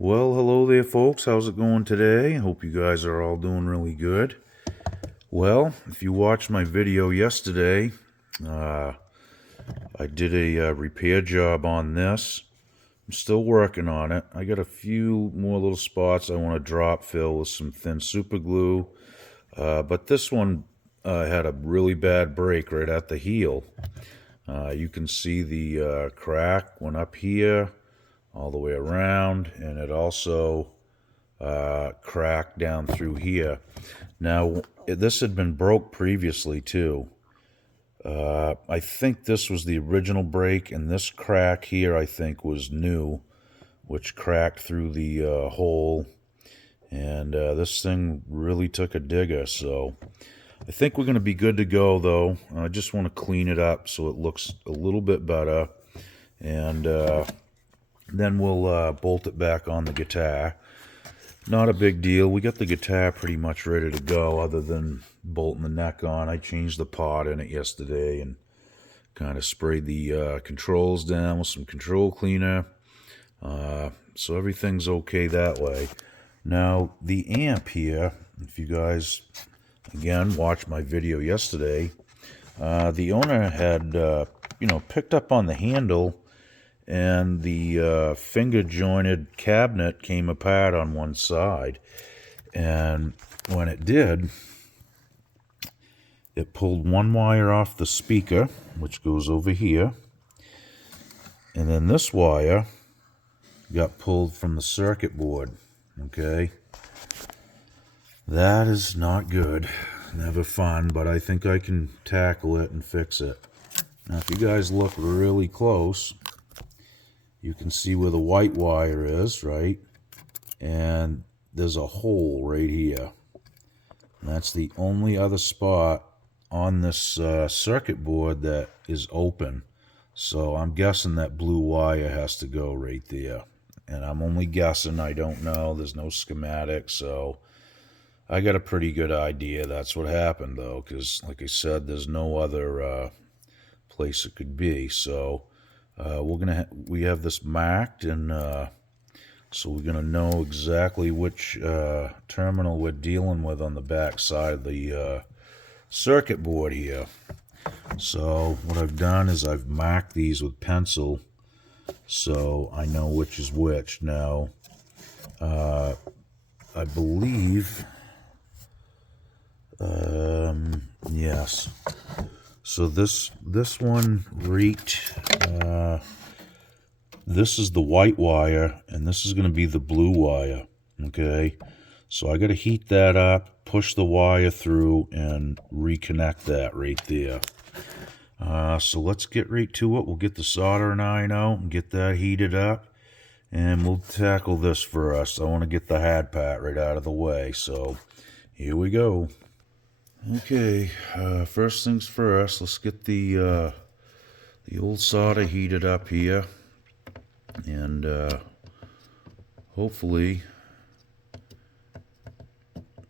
Well, hello there, folks. How's it going today? Hope you guys are all doing really good. Well, if you watched my video yesterday, I did a repair job on this. I'm still working on it. I got a few more little spots I want to drop fill with some thin super glue, but this one had a really bad break right at the heel. You can see the crack went up here all the way around, and it also cracked down through here. Now, this had been broke previously too. I think this was the original break, and this crack here I think was new, which cracked through the hole, and this thing really took a digger. So I think we're going to be good to go, though. I just want to clean it up so it looks a little bit better, and then we'll bolt it back on the guitar. Not a big deal. We got the guitar pretty much ready to go, other than bolting the neck on. I changed the pot in it yesterday and kind of sprayed the controls down with some control cleaner. So everything's okay that way. Now, the amp here, if you guys, again, watched my video yesterday, the owner had, picked up on the handle, and the finger jointed cabinet came apart on one side. And when it did, it pulled one wire off the speaker, which goes over here, and then this wire got pulled from the circuit board. Okay, that is not good. Never fun, but I think I can tackle it and fix it. Now, if you guys look really close, you can see where the white wire is, right? And there's a hole right here. And that's the only other spot on this circuit board that is open. So I'm guessing that blue wire has to go right there. And I'm only guessing, I don't know. There's no schematic, so I got a pretty good idea that's what happened, though, because like I said, there's no other place it could be. So we have this marked, and so we're gonna know exactly which terminal we're dealing with on the back side of the circuit board here. So what I've done is I've marked these with pencil, so I know which is which. Now, I believe, yes. So this one reeked. This is the white wire, and this is going to be the blue wire. Okay, so I got to heat that up, push the wire through, and reconnect that right there. So let's get right to it. We'll get the soldering iron out and get that heated up, and we'll tackle this first. I want to get the hard part right out of the way. So here we go. Okay, first things first, let's get the old solder heated up here, and hopefully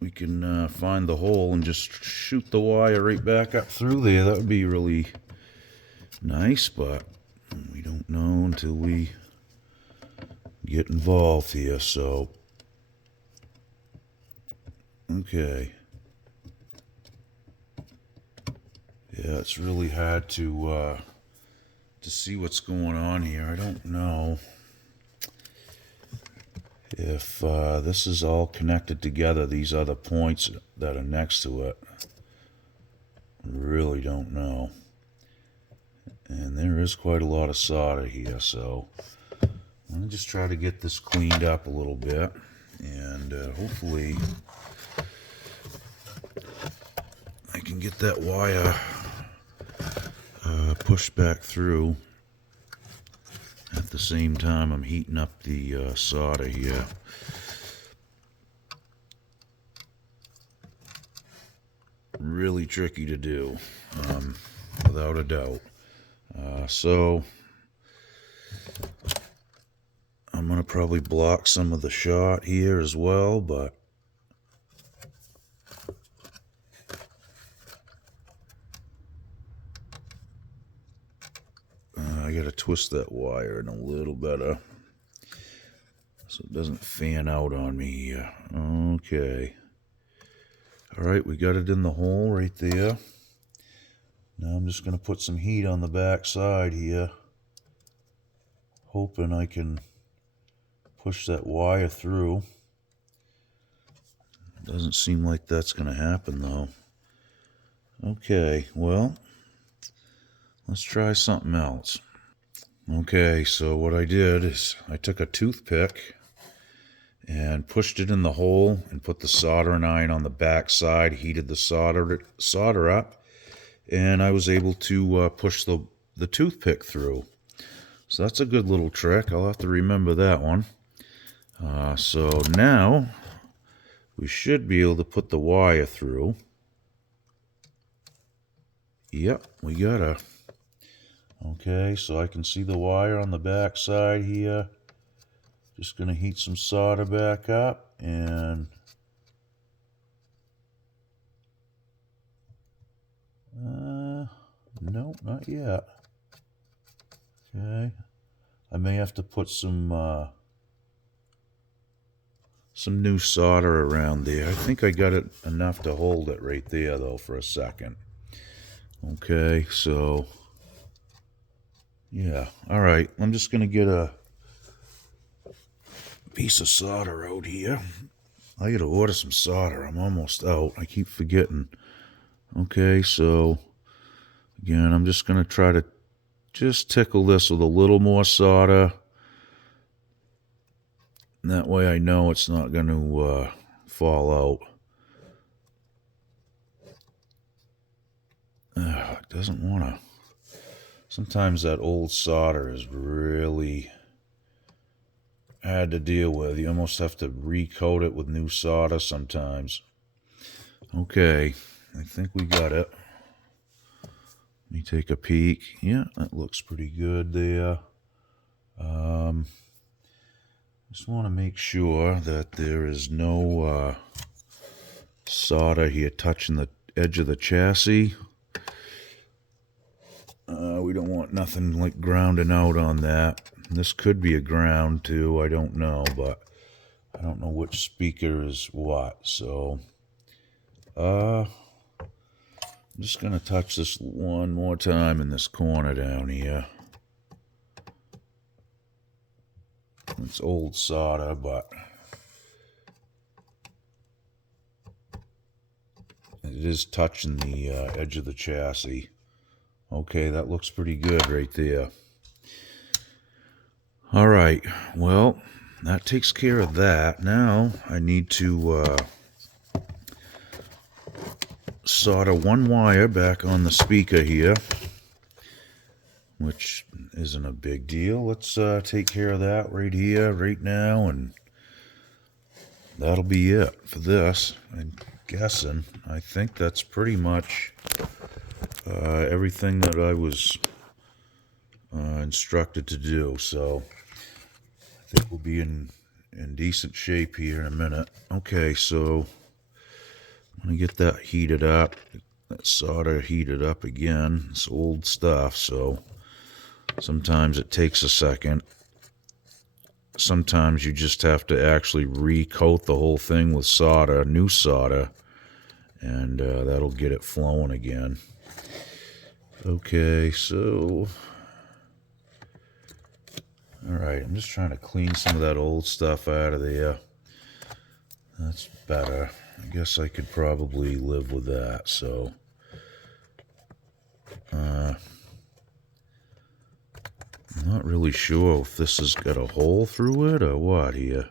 we can find the hole and just shoot the wire right back up through there. That would be really nice, but we don't know until we get involved here. So okay. Yeah, it's really hard to see what's going on here. I don't know if this is all connected together, these other points that are next to it. I really don't know. And there is quite a lot of solder here, so I'm going to just try to get this cleaned up a little bit, and hopefully I can get that wire pushed back through at the same time I'm heating up the solder here. Really tricky to do, without a doubt. So I'm going to probably block some of the shot here as well, but I got to twist that wire in a little better so it doesn't fan out on me here. Okay. Alright, we got it in the hole right there. Now I'm just going to put some heat on the back side here, hoping I can push that wire through. Doesn't seem like that's going to happen though. Okay, well, let's try something else. Okay, so what I did is I took a toothpick and pushed it in the hole and put the soldering iron on the back side, heated the solder up, and I was able to push the toothpick through. So that's a good little trick. I'll have to remember that one. So now we should be able to put the wire through. Yep, we got her. Okay, so I can see the wire on the back side here. Just going to heat some solder back up and nope, not yet. Okay, I may have to put some new solder around there. I think I got it enough to hold it right there though for a second. Okay, so yeah, all right, I'm just going to get a piece of solder out here. I gotta order some solder. I'm almost out. I keep forgetting. Okay, so again, I'm just gonna try to just tickle this with a little more solder. And that way I know it's not gonna fall out. It doesn't wanna. Sometimes that old solder is really hard to deal with. You almost have to recoat it with new solder sometimes. Okay, I think we got it. Let me take a peek. Yeah, that looks pretty good there. Just want to make sure that there is no solder here touching the edge of the chassis. We don't want nothing like grounding out on that. This could be a ground too, I don't know, but I don't know which speaker is what, so I'm just going to touch this one more time in this corner down here. It's old solder, but it is touching the edge of the chassis. Okay, that looks pretty good right there. All right, well, that takes care of that. Now I need to solder one wire back on the speaker here, which isn't a big deal. Let's take care of that right here, right now, and that'll be it for this. I'm guessing. I think that's pretty much everything that I was instructed to do. So I think we'll be in decent shape here in a minute. Okay, so I'm going to get that heated up. That solder heated up again. It's old stuff, so sometimes it takes a second. Sometimes you just have to actually recoat the whole thing with solder, new solder, and that'll get it flowing again. Okay, so alright, I'm just trying to clean some of that old stuff out of there. That's better. I guess I could probably live with that, so I'm not really sure if this has got a hole through it or what here.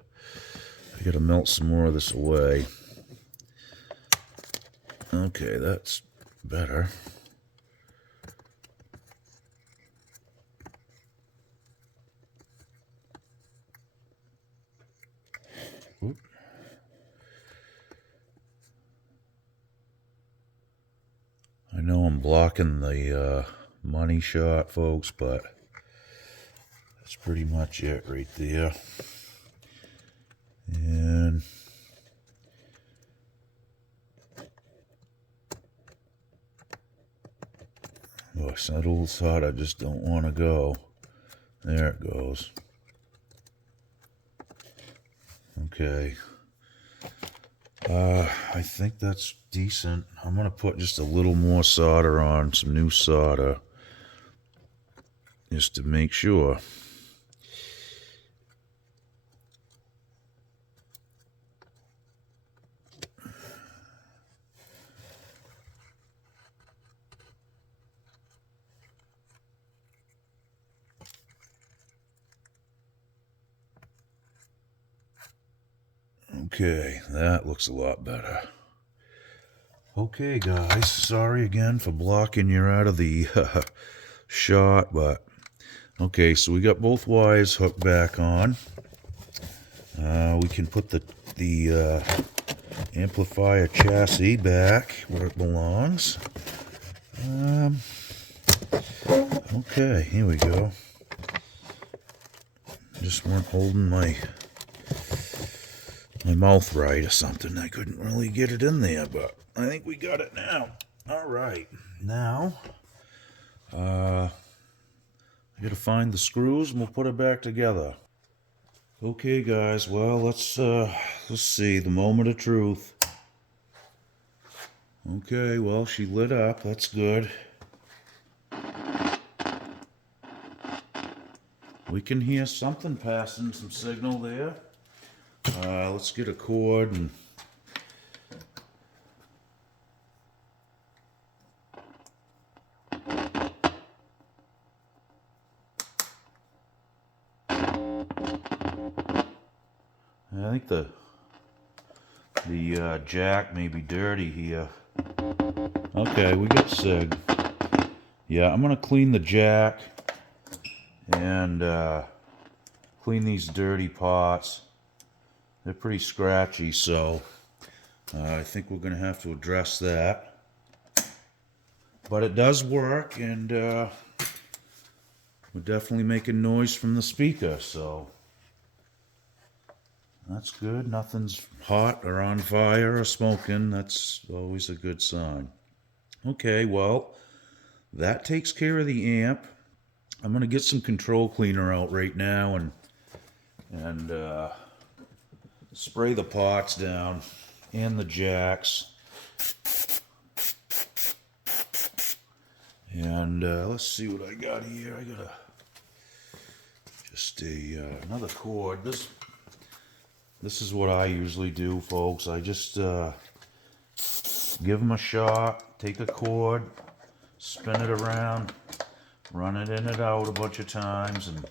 I gotta melt some more of this away. Okay, that's better. Oop. I know I'm blocking the money shot, folks, but that's pretty much it right there. And gosh, that old sod I just don't want to go. There it goes. Okay. I think that's decent. I'm going to put just a little more solder on, some new solder, just to make sure. Okay, that looks a lot better. Okay, guys, sorry again for blocking you out of the shot, but okay, so we got both wires hooked back on. We can put the amplifier chassis back where it belongs. Okay, here we go. Just weren't holding my mouth right or something. I couldn't really get it in there, but I think we got it now. All right, now I gotta find the screws and we'll put it back together. Okay, guys. Well, let's see the moment of truth. Okay, well, she lit up. That's good. We can hear something passing, some signal there. Let's get a cord and I think the jack may be dirty here. Okay, we got sig. Yeah, I'm gonna clean the jack and clean these dirty pots. They're pretty scratchy, so I think we're gonna have to address that. But it does work, and we're definitely making noise from the speaker, so that's good. Nothing's hot or on fire or smoking. That's always a good sign. Okay, well, that takes care of the amp. I'm gonna get some control cleaner out right now and spray the pots down and the jacks. And let's see what I got here. I got just another cord. This is what I usually do, folks. I just give them a shot, take a cord, spin it around, run it in and out a bunch of times, and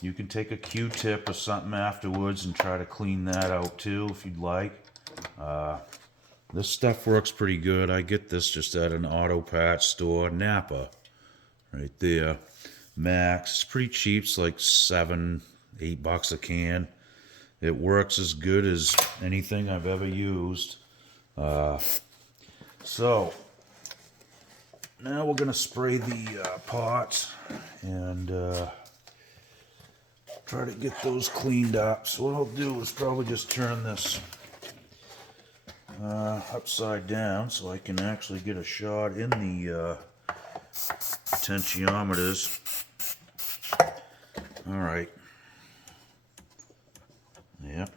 you can take a Q-tip or something afterwards and try to clean that out too if you'd like. This stuff works pretty good. I get this just at an auto patch store, Napa, right there. Max, it's pretty cheap. It's like $7, $8 a can. It works as good as anything I've ever used. So now we're gonna spray the pots and try to get those cleaned up. So what I'll do is probably just turn this upside down so I can actually get a shot in the potentiometers. All right. Yep.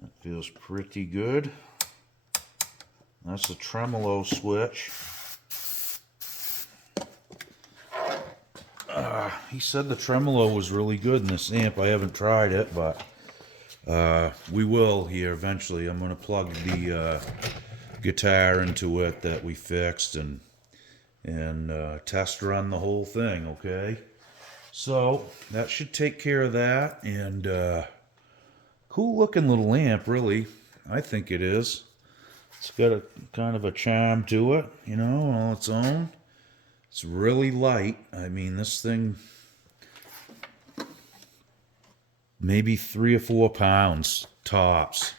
That feels pretty good. That's a tremolo switch. He said the tremolo was really good in this amp. I haven't tried it, but we will here eventually. I'm going to plug the guitar into it that we fixed and test run the whole thing, okay? So that should take care of that, and cool looking little amp, really. I think it is. It's got a kind of a charm to it, you know, on its own. It's really light. I mean, this thing, maybe 3 or 4 pounds tops.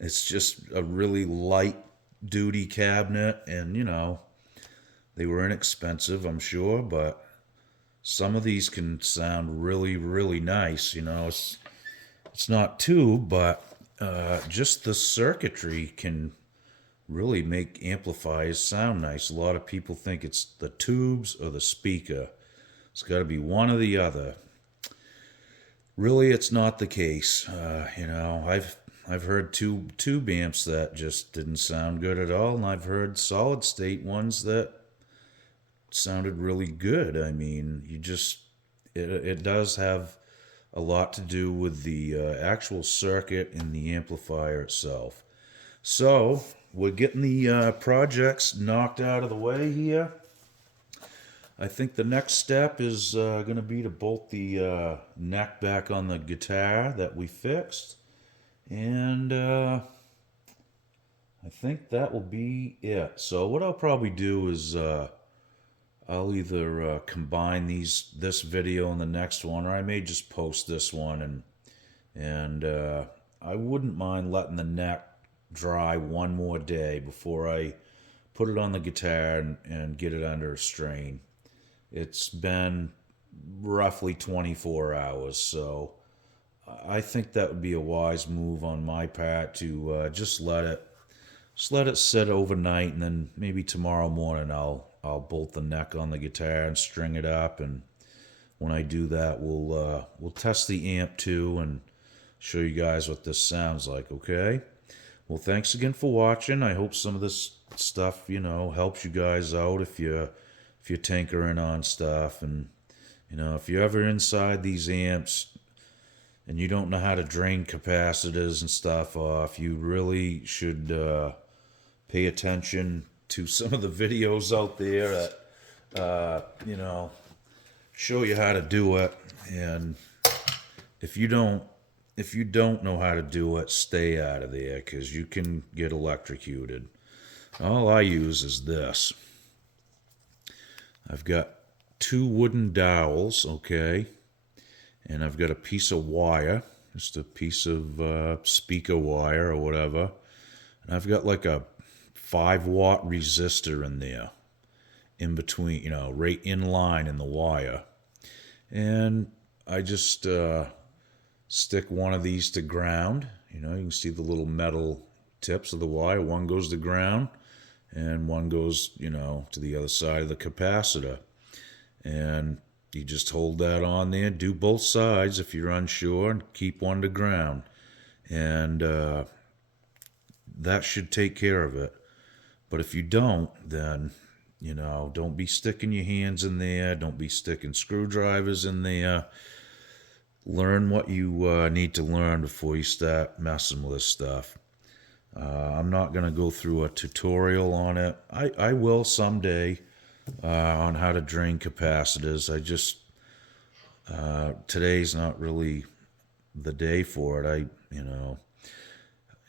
It's just a really light duty cabinet, and you know, they were inexpensive, I'm sure, but some of these can sound really, really nice. You know, it's not tube, but just the circuitry can really make amplifiers sound nice. A lot of people think it's the tubes or the speaker. It's got to be one or the other. really it's not the case. I've heard tube amps that just didn't sound good at all, and I've heard solid state ones that sounded really good. I mean, it does have a lot to do with the actual circuit and the amplifier itself. So we're getting the projects knocked out of the way here. I think the next step is going to be to bolt the neck back on the guitar that we fixed. And I think that will be it. So what I'll probably do is I'll either combine this video and the next one, or I may just post this one, and I wouldn't mind letting the neck dry one more day before I put it on the guitar and get it under a strain. It's been roughly 24 hours, so I think that would be a wise move on my part to just let it sit overnight, and then maybe tomorrow morning I'll bolt the neck on the guitar and string it up, and when I do that, we'll test the amp too and show you guys what this sounds like. Okay. Well, thanks again for watching. I hope some of this stuff, helps you guys out if you're tinkering on stuff, and if you're ever inside these amps and you don't know how to drain capacitors and stuff off, you really should pay attention to some of the videos out there that show you how to do it. And if you don't know how to do it, stay out of there, because you can get electrocuted. All I use is this. I've got 2 wooden dowels, okay, and I've got a piece of wire, just a piece of speaker wire or whatever, and I've got like a 5-watt resistor in there, in between, right in line in the wire, and I just stick one of these to ground. You can see the little metal tips of the wire. One goes to ground, and one goes, to the other side of the capacitor. And you just hold that on there. Do both sides if you're unsure, and keep one to ground. And that should take care of it. But if you don't, then, don't be sticking your hands in there. Don't be sticking screwdrivers in there. Learn what you need to learn before you start messing with this stuff. I'm not going to go through a tutorial on it. I will someday on how to drain capacitors. Today's not really the day for it. I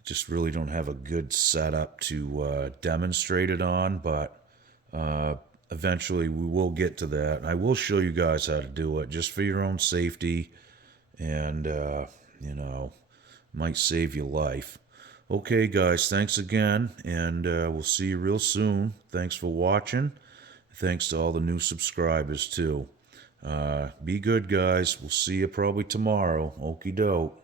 just really don't have a good setup to demonstrate it on, but eventually we will get to that. I will show you guys how to do it, just for your own safety, and might save your life. Okay, guys, thanks again, and we'll see you real soon. Thanks for watching. Thanks to all the new subscribers, too. Be good, guys. We'll see you probably tomorrow. Okie doke.